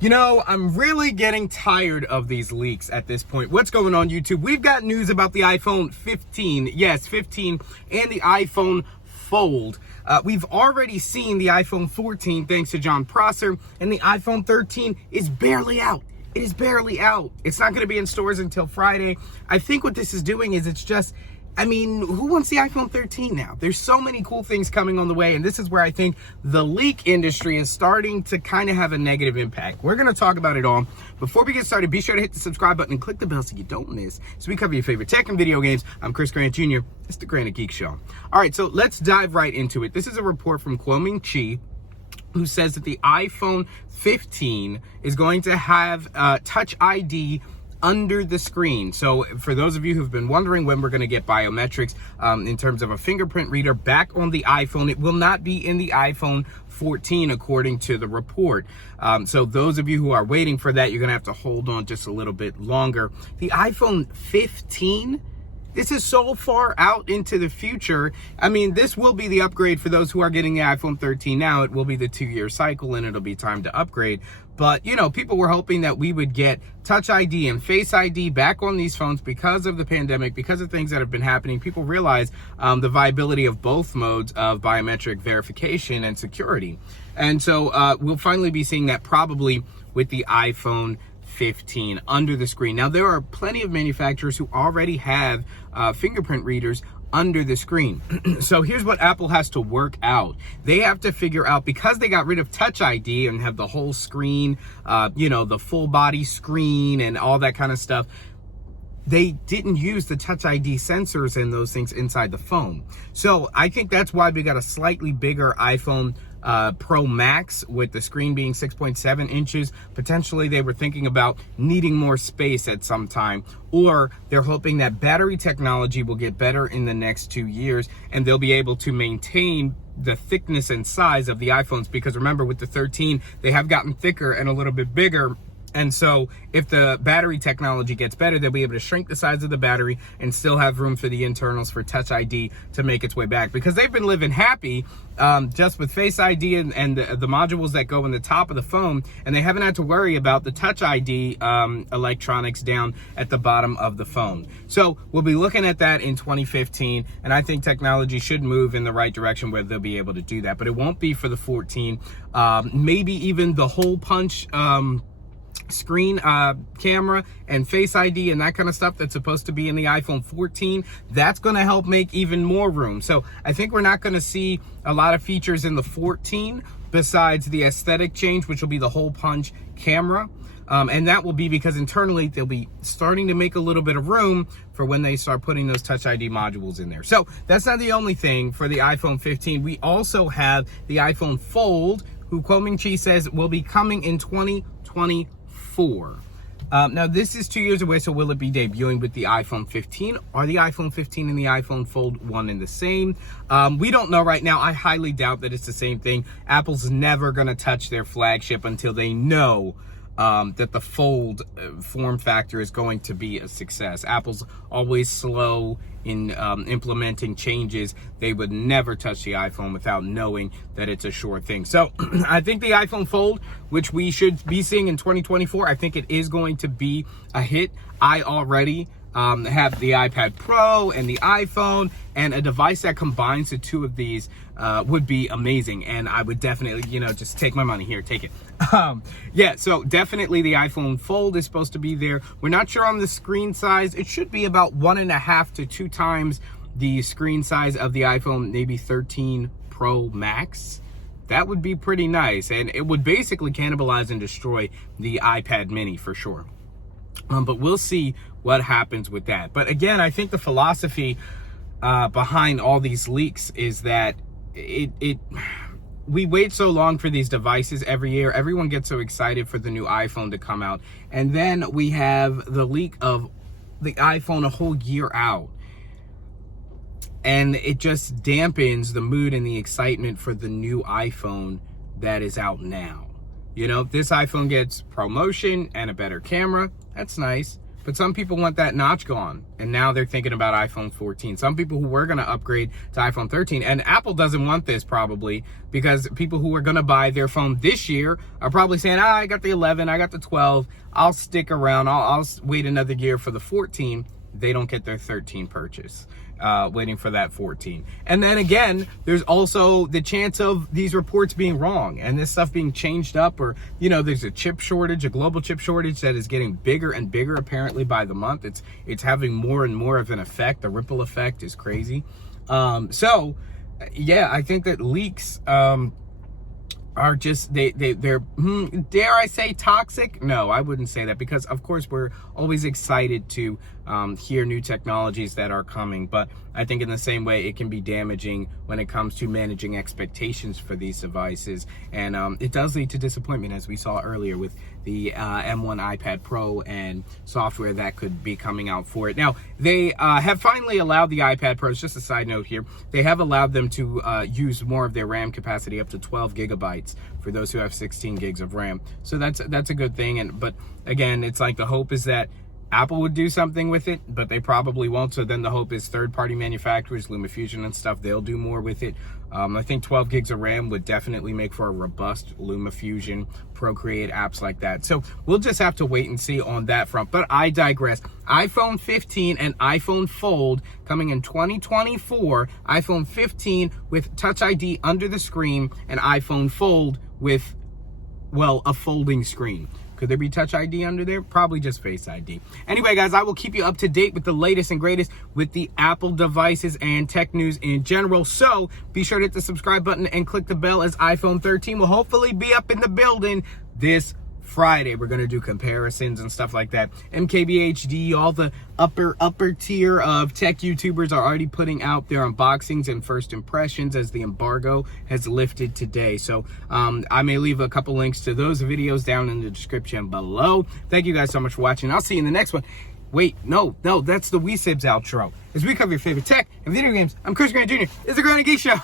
You know, I'm really getting tired of these leaks at this point. What's going on, YouTube? We've got news about the iPhone 15. Yes, 15 and the iPhone Fold. We've already seen the iPhone 14 thanks to John Prosser, and the iPhone 13 is barely out. It is barely out. It's not going to be in stores until Friday. I think what this is doing is it's just, I mean, who wants the iPhone 13 now? There's so many cool things coming on the way, and this is where I think the leak industry is starting to kind of have a negative impact. We're going to talk about it all. Before we get started, be sure to hit the subscribe button and click the bell so you don't miss. So we cover your favorite tech and video games. I'm Chris Grant Jr. It's the Grant Geek Show. All right, so let's dive right into it. This is a report from Kuoming Chi, who says that the iPhone 15 is going to have Touch ID under the screen. So for those of you who've been wondering when we're going to get biometrics in terms of a fingerprint reader back on the iPhone, it will not be in the iPhone 14 according to the report. So those of you who are waiting for that, you're going to have to hold on just a little bit longer. The iPhone 15, this is so far out into the future. I mean, this will be the upgrade for those who are getting the iPhone 13 now. It will be the 2-year cycle and it'll be time to upgrade. But, you know, people were hoping that we would get Touch ID and Face ID back on these phones because of the pandemic, because of things that have been happening. People realize the viability of both modes of biometric verification and security. And so we'll finally be seeing that probably with the iPhone 15 under the screen. Now, there are plenty of manufacturers who already have fingerprint readers under the screen. So here's what Apple has to work out. They have to figure out, because they got rid of Touch ID and have the whole screen, you know, the full body screen and all that kind of stuff, they didn't use the Touch ID sensors and those things inside the phone. So I think that's why we got a slightly bigger iPhone Pro Max with the screen being 6.7 inches. Potentially they were thinking about needing more space at some time, or they're hoping that battery technology will get better in the next 2 years and they'll be able to maintain the thickness and size of the iPhones, because remember, with the 13 they have gotten thicker and a little bit bigger. And so if the battery technology gets better, they'll be able to shrink the size of the battery and still have room for the internals for Touch ID to make its way back, because they've been living happy just with Face ID and the modules that go in the top of the phone, and they haven't had to worry about the Touch ID electronics down at the bottom of the phone. So we'll be looking at that in 2015, and I think technology should move in the right direction where they'll be able to do that, but it won't be for the 14. Maybe even the hole punch screen camera and Face ID and that kind of stuff that's supposed to be in the iPhone 14, that's going to help make even more room. So I think we're not going to see a lot of features in the 14 besides the aesthetic change, which will be the hole punch camera. And that will be because internally they'll be starting to make a little bit of room for when they start putting those Touch ID modules in there. So that's not the only thing for the iPhone 15. We also have the iPhone Fold, who Kuoming Chi says will be coming in 2024. Now this is 2 years away, so will it be debuting with the iPhone 15? Are the iPhone 15 and the iPhone Fold one and the same? We don't know right now. I highly doubt that it's the same thing. Apple's never going to touch their flagship until they know that the Fold form factor is going to be a success. Apple's always slow in implementing changes. They would never touch the iPhone without knowing that it's a sure thing. So I think the iPhone Fold, which we should be seeing in 2024, I think it is going to be a hit. I already have the iPad Pro and the iPhone, and a device that combines the two of these would be amazing, and I would definitely, you know, just take my money here, take it. Yeah, so definitely the iPhone Fold is supposed to be there. We're not sure on the screen size. It should be about 1.5 to 2 times the screen size of the iPhone, maybe 13 Pro Max. That would be pretty nice, and it would basically cannibalize and destroy the iPad mini for sure. But we'll see what happens with that. But again, I think the philosophy behind all these leaks is that we wait so long for these devices every year. Everyone gets so excited for the new iPhone to come out, and then we have the leak of the iPhone a whole year out, and it just dampens the mood and the excitement for the new iPhone that is out now. You know, this iPhone gets promotion and a better camera. That's nice. But some people want that notch gone, and now they're thinking about iPhone 14. Some people who were going to upgrade to iPhone 13, and Apple doesn't want this probably, because people who are going to buy their phone this year are probably saying, I got the 11, I got the 12, I'll stick around, I'll wait another year for the 14. They don't get their 13 purchase, waiting for that 14. And then again, there's also the chance of these reports being wrong and this stuff being changed up, or, you know, there's a chip shortage, a global chip shortage that is getting bigger and bigger apparently by the month. It's having more and more of an effect. The ripple effect is crazy. So yeah, I think that leaks, are just, they're dare I say toxic? No, I wouldn't say that, because of course we're always excited to hear new technologies that are coming, but I think in the same way it can be damaging when it comes to managing expectations for these devices, and it does lead to disappointment, as we saw earlier with the M1 iPad Pro and software that could be coming out for it. Now, they have finally allowed the iPad Pros, just a side note here, they have allowed them to use more of their RAM capacity, up to 12 gigabytes for those who have 16 gigs of RAM. So that's a good thing. But again, it's like the hope is that Apple would do something with it, but they probably won't. So then the hope is third-party manufacturers, LumaFusion and stuff, they'll do more with it. I think 12 gigs of RAM would definitely make for a robust LumaFusion, Procreate apps like that. So we'll just have to wait and see on that front. But I digress. iPhone 15 and iPhone Fold coming in 2024. iPhone 15 with Touch ID under the screen, and iPhone Fold with, well, a folding screen. Could there be Touch ID under there? Probably just Face ID. Anyway, guys, I will keep you up to date with the latest and greatest with the Apple devices and tech news in general. So be sure to hit the subscribe button and click the bell, as iPhone 13 will hopefully be up in the building this Friday. We're going to do comparisons and stuff like that. MKBHD, all the upper tier of tech YouTubers are already putting out their unboxings and first impressions, as the embargo has lifted today. So I may leave a couple links to those videos down in the description below. Thank you guys so much for watching. I'll see you in the next one. Wait, no, that's the WeSibs outro. As we cover your favorite tech and video games, I'm Chris Grant Jr. It's the Grant Geek Show.